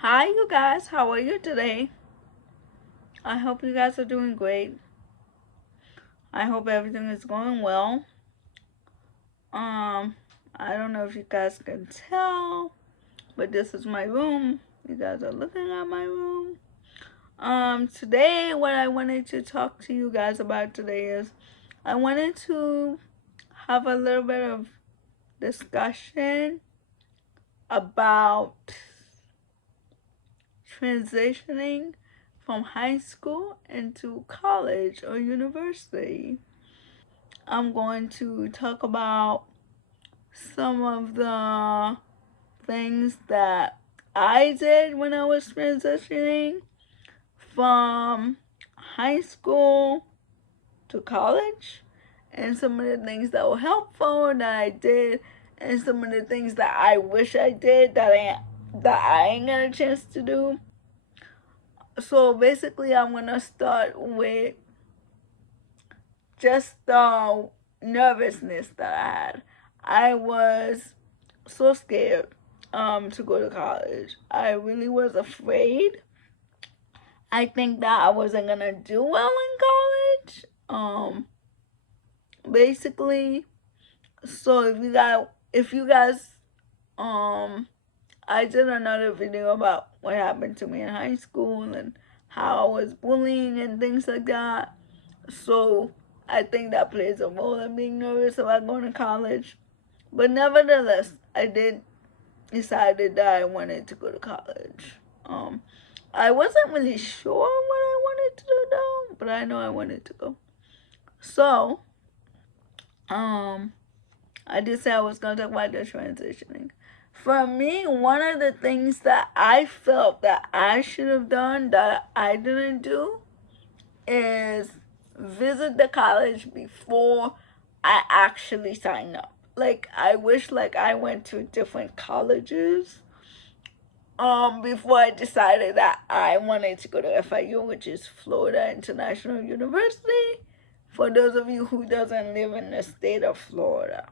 Hi, you guys. How are you today? I hope you guys are doing great. I hope everything is going well. Um, I don't know if you guys can tell, but this is my room. You guys are looking at my room. Today, what I wanted to talk to you guys about today is I wanted to have a little bit of discussion about transitioning from high school into college or university. I'm going to talk about some of the things that I did when I was transitioning from high school to college, and some of the things that were helpful that I did, and some of the things that I wish I did that I ain't got a chance to do. So basically, I'm gonna start with just the nervousness that I had. I was so scared to go to college. I really was afraid. I think that I wasn't gonna do well in college. Basically, so if you guys I did another video about what happened to me in high school and how I was bullying and things like that. So I think that plays a role in being nervous about going to college. But nevertheless, I did decided that I wanted to go to college. I wasn't really sure what I wanted to do though, but I know I wanted to go. So, I did say I was gonna talk about the transitioning. For me, one of the things that I felt that I should have done that I didn't do is visit the college before I actually signed up. Like I wish like I went to different colleges before I decided that I wanted to go to FIU, which is Florida International University, for those of you who doesn't live in the state of Florida.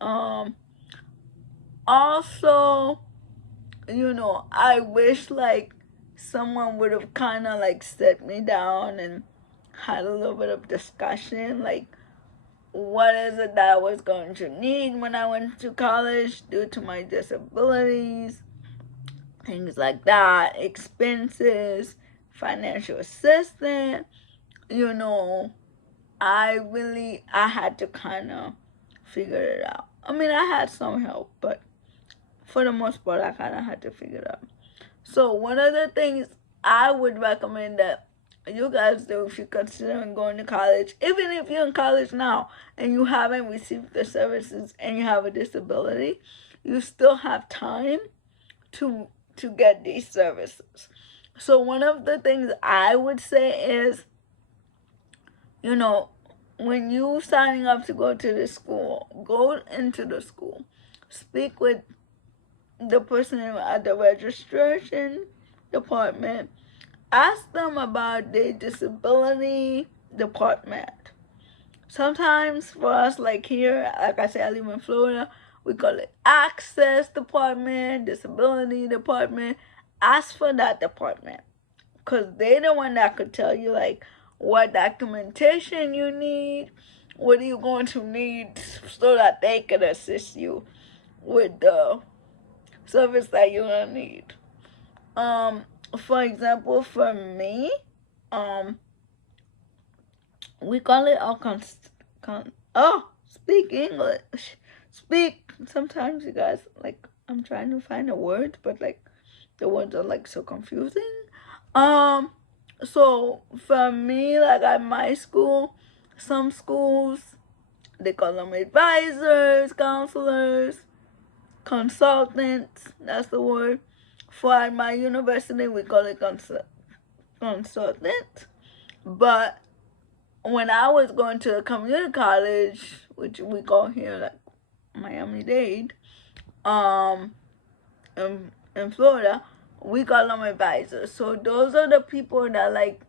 Um Also, I wish like someone would have kind of like set me down and had a little bit of discussion, like what is it that I was going to need when I went to college due to my disabilities, things like that, expenses, financial assistance. You know, I had to kind of figure it out. I mean, I had some help, but for the most part, I kind of had to figure it out. So one of the things I would recommend that you guys do if you're considering going to college, even if you're in college now and you haven't received the services and you have a disability, you still have time to get these services. So one of the things I would say is, you know, when you signing up to go to the school, go into the school, speak with the person at the registration department, ask them about the disability department. Sometimes for us, like here, like I said, I live in Florida, we call it access department, disability department. Ask for that department because they're the one that could tell you like what documentation you need, what are you going to need, so that they could assist you with the service that you're gonna need. Um, for example, for me, um, we call it a speak English. Speak. Sometimes you guys like I'm trying to find a word, but like the words are like so confusing. Um, so for me, like at my school, some schools they call them advisors, counselors, consultants. That's the word. For at my university, we call it consultant. But when I was going to a community college, which we call here like Miami-Dade, um, in Florida, we call them advisors. So those are the people that like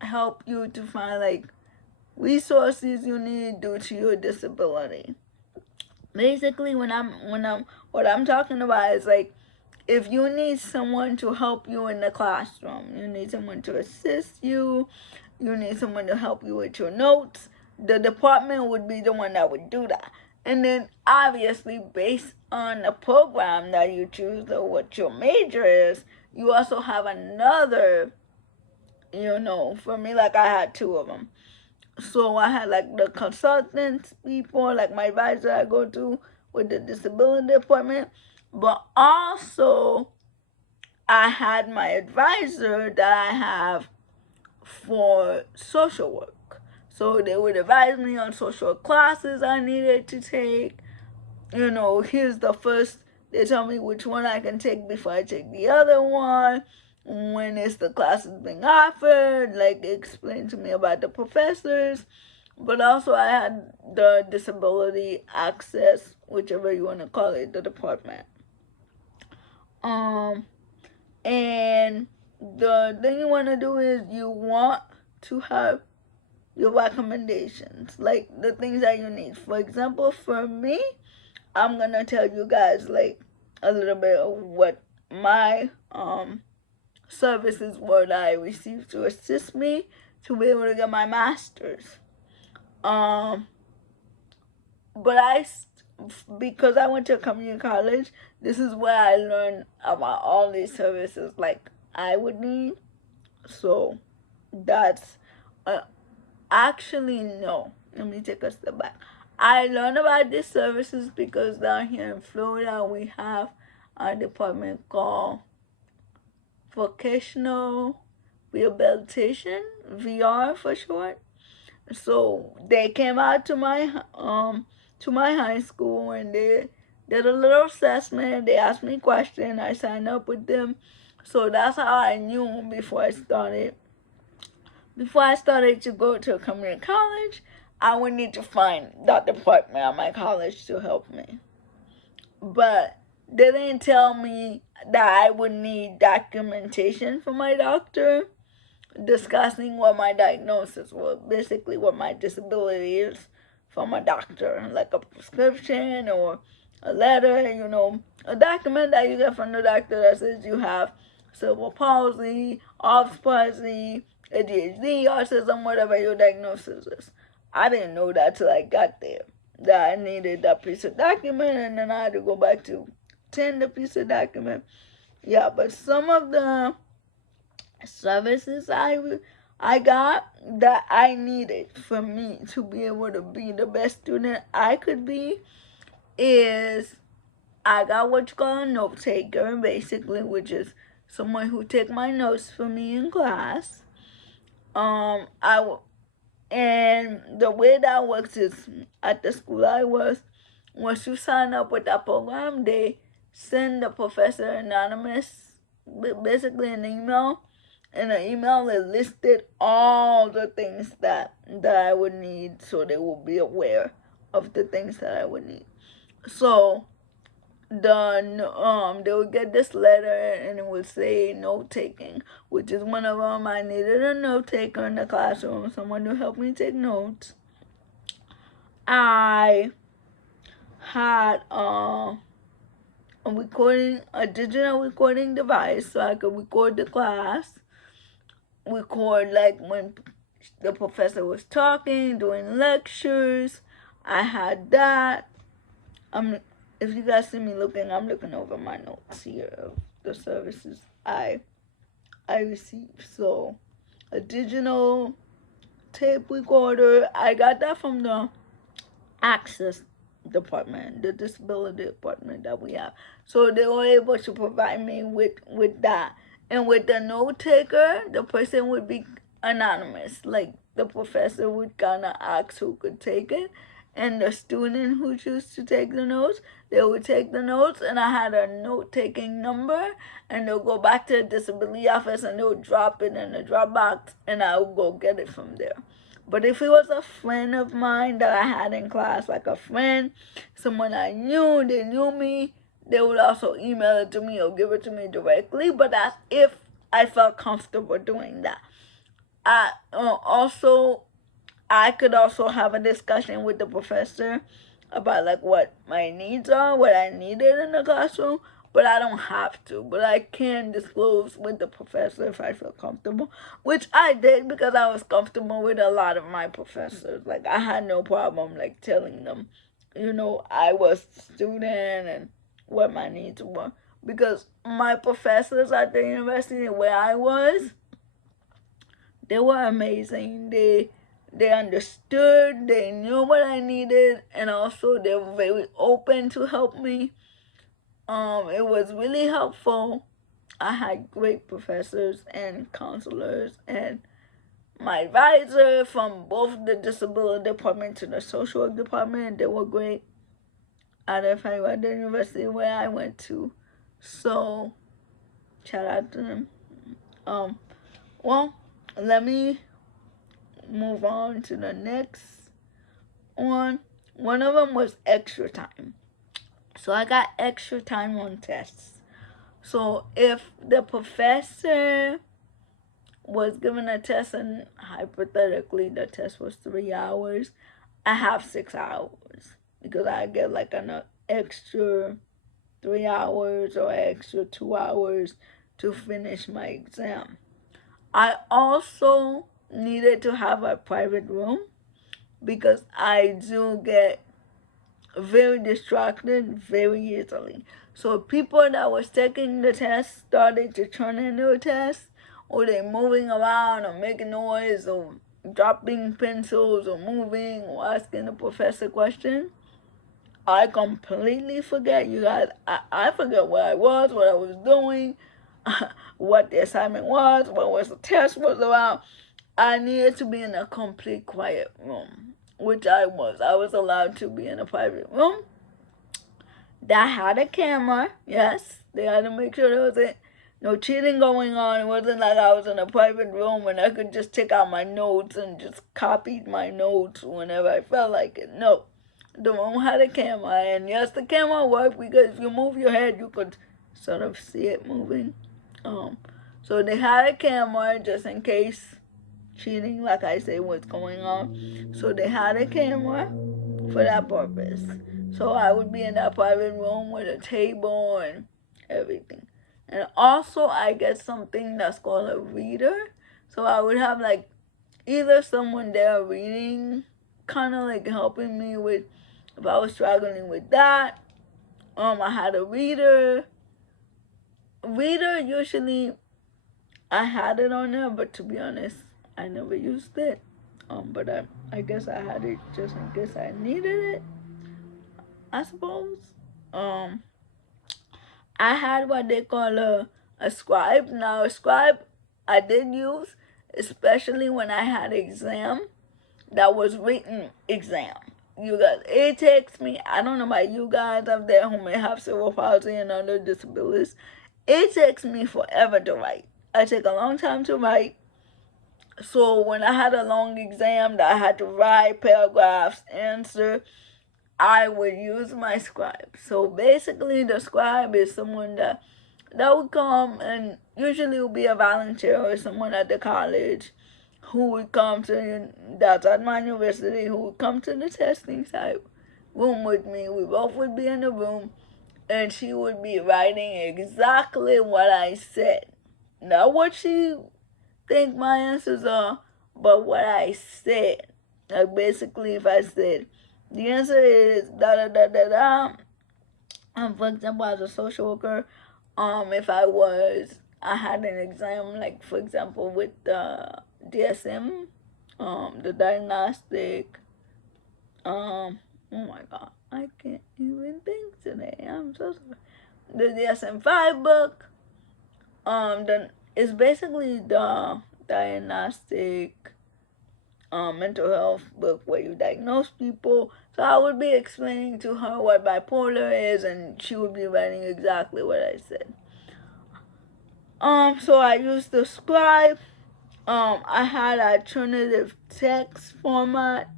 help you to find like resources you need due to your disability. Basically, when I'm what I'm talking about is like if you need someone to help you in the classroom, you need someone to assist you, you need someone to help you with your notes, the department would be the one that would do that. And then obviously based on the program that you choose or what your major is, you also have another, for me, like I had two of them. So I had like the consultants people, like my advisor I go to with the disability department, but also I had my advisor that I have for social work. So they would advise me on social classes I needed to take. Here's the first, they tell me which one I can take before I take the other one. When is the classes being offered? Like, explain to me about the professors. But also I had the disability access, whichever you want to call it, the department. And the thing you want to do is you want to have your recommendations, like the things that you need. For example, for me, I'm gonna tell you guys like a little bit of what my services were that I received to assist me to be able to get my master's. But because I went to a community college, this is where I learned about all these services like I would need. So that's actually no. Let me take a step back. I learned about these services because down here in Florida we have a department called Vocational Rehabilitation, VR for short. So they came out to my high school and they did a little assessment. They asked me questions. I signed up with them. So that's how I knew before I started to go to a community college, I would need to find that department at my college to help me. But they didn't tell me that I would need documentation from my doctor discussing what my diagnosis was, basically what my disability is from a doctor, like a prescription or a letter, a document that you get from the doctor that says you have cerebral palsy, Alzheimer's palsy, ADHD, autism, whatever your diagnosis is. I didn't know that till I got there, that I needed that piece of document, and then I had to go back to obtain the piece of document. Yeah, but some of the services I got that I needed for me to be able to be the best student I could be is I got what you call a note taker, basically, which is someone who take my notes for me in class. And the way that works is at the school I was, once you sign up with that program, they send the professor anonymous, basically an email. In the email, it listed all the things that I would need, so they will be aware of the things that I would need. So they would get this letter and it would say note taking, which is one of them. I needed a note taker in the classroom, someone to help me take notes. I had a digital recording device so I could record the class, record like when the professor was talking, doing lectures. I had that. If you guys see me looking, I'm looking over my notes here of the services I received. So a digital tape recorder, I got that from the access department, the disability department that we have. So they were able to provide me with that. And with the note taker, the person would be anonymous. Like the professor would kind of ask who could take it. And the student who chose to take the notes, they would take the notes, and I had a note-taking number, and they'll go back to the disability office, and they'll drop it in the drop box, and I'll go get it from there. But if it was a friend of mine that I had in class, like a friend, someone I knew, they knew me, they would also email it to me or give it to me directly, but that's if I felt comfortable doing that. I could also have a discussion with the professor about like what my needs are, what I needed in the classroom, but I don't have to. But I can disclose with the professor if I feel comfortable, which I did because I was comfortable with a lot of my professors. Like, I had no problem, like, telling them, I was the student and what my needs were. Because my professors at the university where I was, they were amazing. They understood, they knew what I needed, and also they were very open to help me. It was really helpful. I had great professors and counselors, and my advisor from both the disability department to the social work department, they were great at the university where I went to. So shout out to them. Well, let me move on to the next one. One of them was extra time. So I got extra time on tests. So if the professor was given a test and hypothetically the test was 3 hours, I have 6 hours because I get like an extra 3 hours or extra 2 hours to finish my exam. I also needed to have a private room because I do get very distracted very easily. So people that was taking the test started to turn in their test, or they moving around or making noise or dropping pencils or moving or asking the professor questions. I completely forget, you guys. I forget where I was, what I was doing, what the assignment was, what was the test was about. I needed to be in a complete quiet room, which I was. I was allowed to be in a private room that had a camera. Yes, they had to make sure there wasn't no cheating going on. It wasn't like I was in a private room and I could just take out my notes and just copy my notes whenever I felt like it. No, the room had a camera, and yes, the camera worked because if you move your head, you could sort of see it moving. So they had a camera just in case cheating, like I say, was going on. So they had a camera for that purpose. So I would be in that private room with a table and everything. And also I get something that's called a reader. So I would have like either someone there reading, kind of like helping me with if I was struggling with that. I had a reader. Reader usually I had it on there, but to be honest, I never used it. But I guess I had it just in case I needed it, I suppose. Um, I had what they call a scribe. Now, a scribe I did use, especially when I had exam that was written exam. You guys, it takes me, I don't know about you guys out there who may have cerebral palsy and other disabilities, it takes me forever to write. I take a long time to write. So when I had a long exam that I had to write paragraphs, answer, I would use my scribe. So basically the scribe is someone that would come, and usually would be a volunteer or someone at the college who would come to, that's at my university, who would come to the testing site room with me. We both would be in the room, and she would be writing exactly what I said. Not what she think my answers are, but what I said. Like basically if I said, the answer is da da da da da. For example, as a social worker, if I had an exam, like for example with the DSM, the diagnostic, oh my god, I can't even think today. I'm so sorry. The DSM-5 book, then it's basically the diagnostic mental health book where you diagnose people. So I would be explaining to her what bipolar is, and she would be writing exactly what I said. So I used the scribe. I had alternative text format.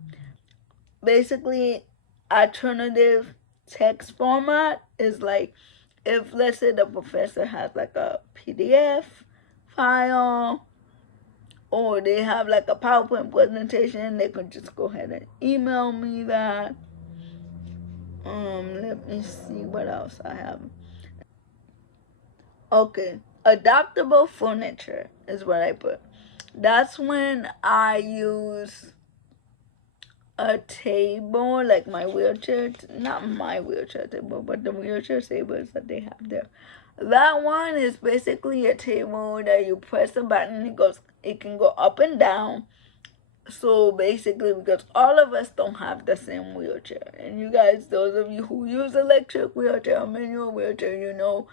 Basically, alternative text format is like if, let's say, the professor has like a PDF file, or they have like a PowerPoint presentation, they could just go ahead and email me that. Let me see what else I have. Okay, adaptable furniture is what I put. That's when I use a table, like my wheelchair, not my wheelchair table, but the wheelchair tables that they have there. That one is basically a table that you press a button, it can go up and down. So basically, because all of us don't have the same wheelchair, and you guys, those of you who use electric wheelchair or manual wheelchair, you know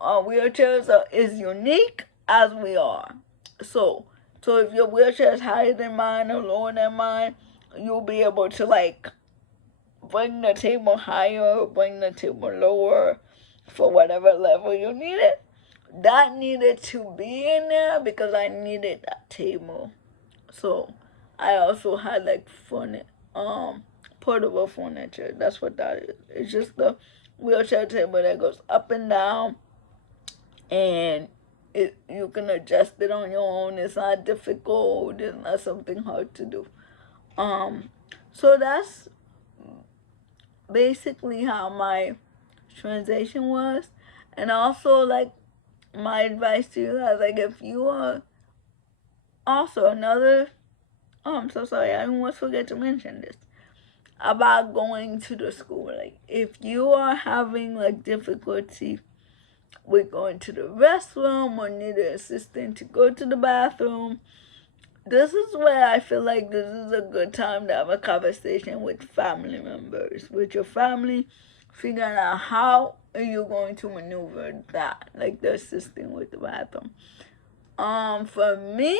our wheelchairs is unique as we are. So, so if your wheelchair is higher than mine or lower than mine, you'll be able to like bring the table higher or bring the table lower for whatever level you need it. That needed to be in there because I needed that table. So I also had like portable furniture. That's what that is. It's just the wheelchair table that goes up and down, and you can adjust it on your own. It's not difficult. It's not something hard to do. Um, so that's basically how my transition was, and also like my advice to you guys, like if you are also another. Oh, I'm so sorry. I almost forget to mention this about going to the school. Like, if you are having like difficulty with going to the restroom or need an assistant to go to the bathroom, this is where I feel like this is a good time to have a conversation with family members, with your family, figuring out how are you going to maneuver that, like the assisting with the bathroom. For me,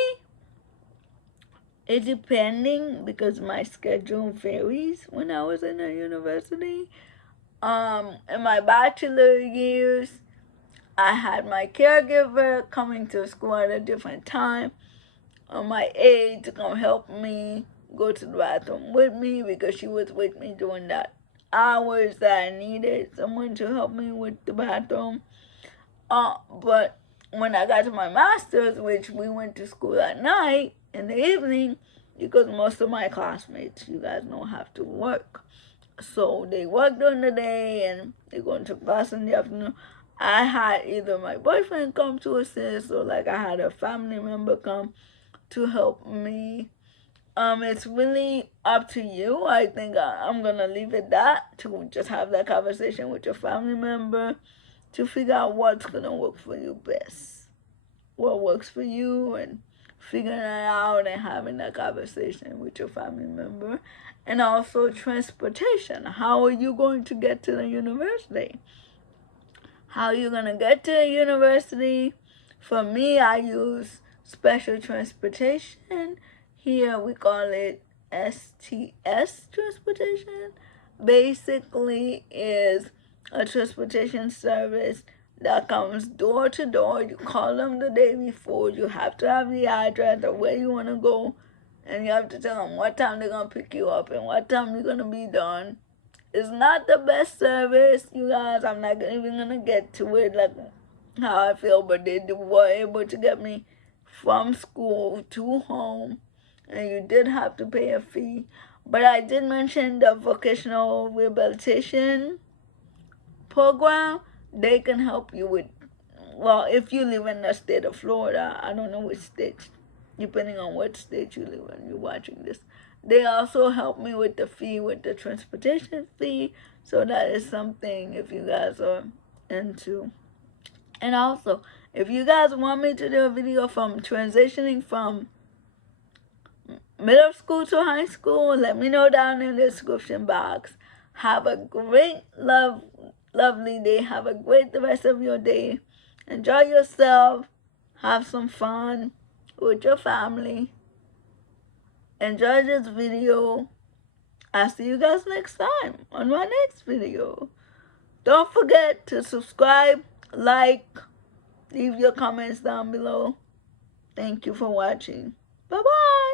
it depending because my schedule varies when I was in a university. In my bachelor years, I had my caregiver coming to school at a different time. My aide to come help me go to the bathroom with me because she was with me during that hours that I needed someone to help me with the bathroom. But when I got to my master's, which we went to school at night in the evening, because most of my classmates, you guys know, have to work. So they work during the day and they go into class in the afternoon. I had either my boyfriend come to assist or like I had a family member come to help me. It's really up to you. I think I'm gonna leave it that to just have that conversation with your family member to figure out what's gonna work for you best, what works for you, and figuring it out and having that conversation with your family member. And also transportation. How are you going to get to the university? How are you gonna get to the university? For me, I use special transportation. Here we call it STS transportation. Basically is a transportation service that comes door to door. You call them the day before. You have to have the address of where you want to go, and you have to tell them what time they're going to pick you up and what time you're going to be done. It's not the best service, you guys. I'm not even going to get to it, like how I feel, but they were able to get me from school to home, and you did have to pay a fee. But I did mention the vocational rehabilitation program. They can help you with, well, if you live in the state of Florida, I don't know which state, depending on what state you live in, you're watching this. They also help me with the fee, with the transportation fee. So that is something if you guys are into. And also, if you guys want me to do a video from transitioning from middle school to high school, let me know down in the description box. Have a great, lovely day. Have a great the rest of your day. Enjoy yourself. Have some fun with your family. Enjoy this video. I'll see you guys next time on my next video. Don't forget to subscribe, like, leave your comments down below. Thank you for watching. Bye-bye.